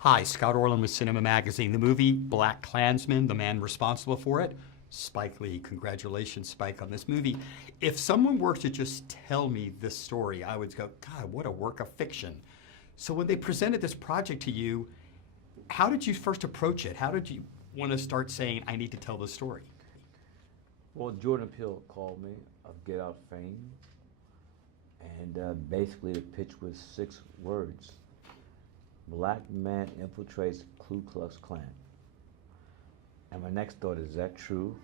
Hi, Scott Orland with CINEMA-Magazin. The movie BlackKklansman, the man responsible for it, Spike Lee. Congratulations, Spike, on this movie. If someone were to just tell me this story, I would go, God, what a work of fiction. So when they presented this project to you, how did you first approach it? How did you want to start saying, I need to tell this story? Well, Jordan Peele called me of Get Out fame, and basically the pitch was 6 words. Black man infiltrates Ku Klux Klan. And my next thought is that true?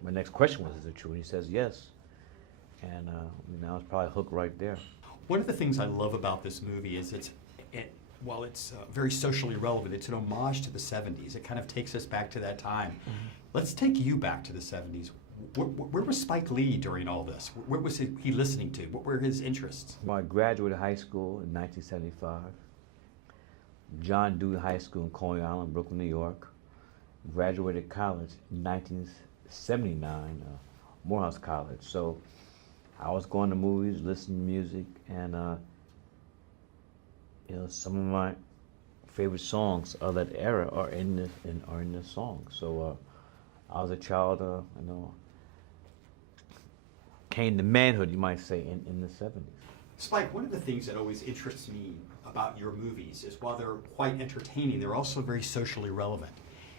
My next question was, is it true? And he says yes. And I was probably hooked right there. One of the things I love about this movie is while it's very socially relevant, it's an homage to the 70s. It kind of takes us back to that time. Mm-hmm. Let's take you back to the 70s. Where was Spike Lee during all this? What was he listening to? What were his interests? Well, I graduated high school in 1975. John Dewey High School in Coney Island, Brooklyn, New York. Graduated college in 1979, Morehouse College. So I was going to movies, listening to music, and some of my favorite songs of that era are in this song. So I was a child, came to manhood, you might say, in the 70s. Spike, one of the things that always interests me about your movies is while they're quite entertaining, they're also very socially relevant.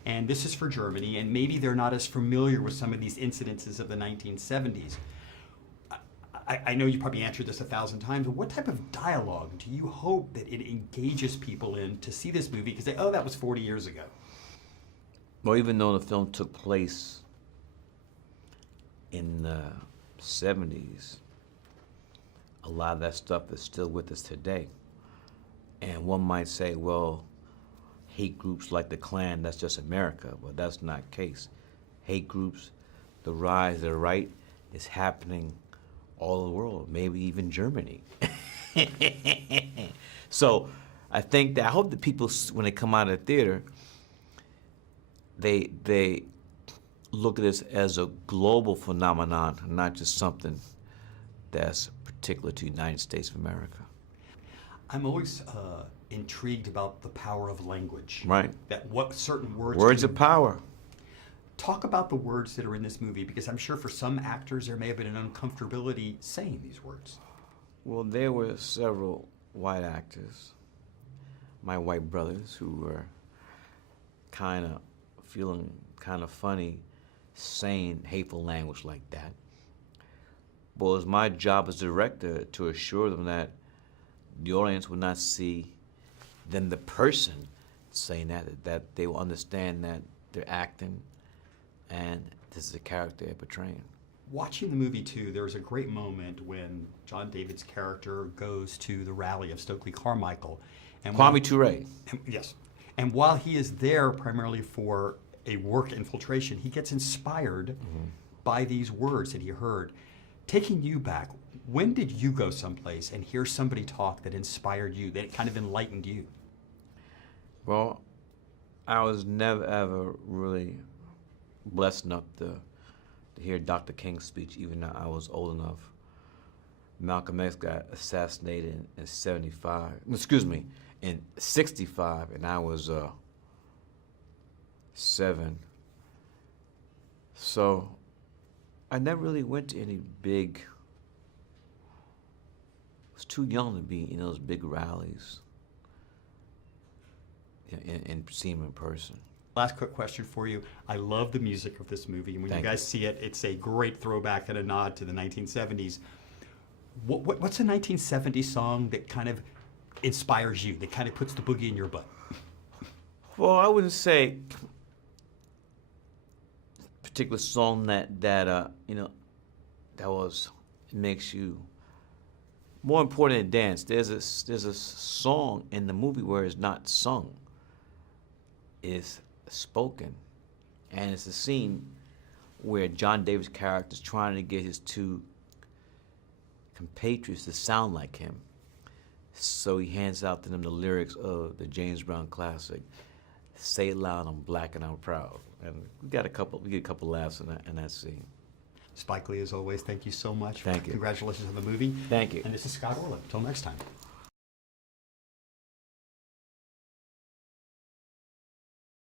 And this is for Germany, and maybe they're not as familiar with some of these incidences of the 1970s. I know you probably answered this 1,000 times, but what type of dialogue do you hope that it engages people in to see this movie? Because they, oh, that was 40 years ago. Well, even though the film took place in the 70s, a lot of that stuff is still with us today. And one might say, well, hate groups like the Klan, that's just America. Well, that's not the case. Hate groups, the rise of the right is happening all over the world, maybe even Germany. So I think that I hope that people, when they come out of the theater, they look at this as a global phenomenon, not just something that's particular to the United States of America. I'm always intrigued about the power of language. Right. That what certain words. Words of power. Talk about the words that are in this movie, because I'm sure for some actors there may have been an uncomfortability saying these words. Well, there were several white actors, my white brothers, who were kind of feeling kind of funny saying hateful language like that. But it was my job as director to assure them that the audience would not see them, the person, saying that they will understand that they're acting and this is a character they're portraying. Watching the movie, too, there's a great moment when John David's character goes to the rally of Stokely Carmichael. And Kwame Ture. Yes. And while he is there primarily for a work infiltration, he gets inspired by these words that he heard. Taking you back, when did you go someplace and hear somebody talk that inspired you, that kind of enlightened you? Well, I was never ever really blessed enough to hear Dr. King's speech, even though I was old enough. Malcolm X got assassinated in 65, and I was 7. So I never really went to any big, I was too young to be in those big rallies and see them in person. Last quick question for you. I love the music of this movie, and when you guys see it, it's a great throwback and a nod to the 1970s. What's a 1970s song that kind of inspires you, that kind of puts the boogie in your butt? Well, I wouldn't say a particular song that makes you more important than dance. There's a song in the movie where it's not sung, it's spoken, and it's a scene where John David's character is trying to get his 2 compatriots to sound like him. So he hands out to them the lyrics of the James Brown classic, "Say it loud, I'm black and I'm proud." And we get a couple laughs in that scene. Spike Lee, as always, thank you so much. Thank you. Congratulations on the movie. Thank you. And this is Scott Orland. Until next time.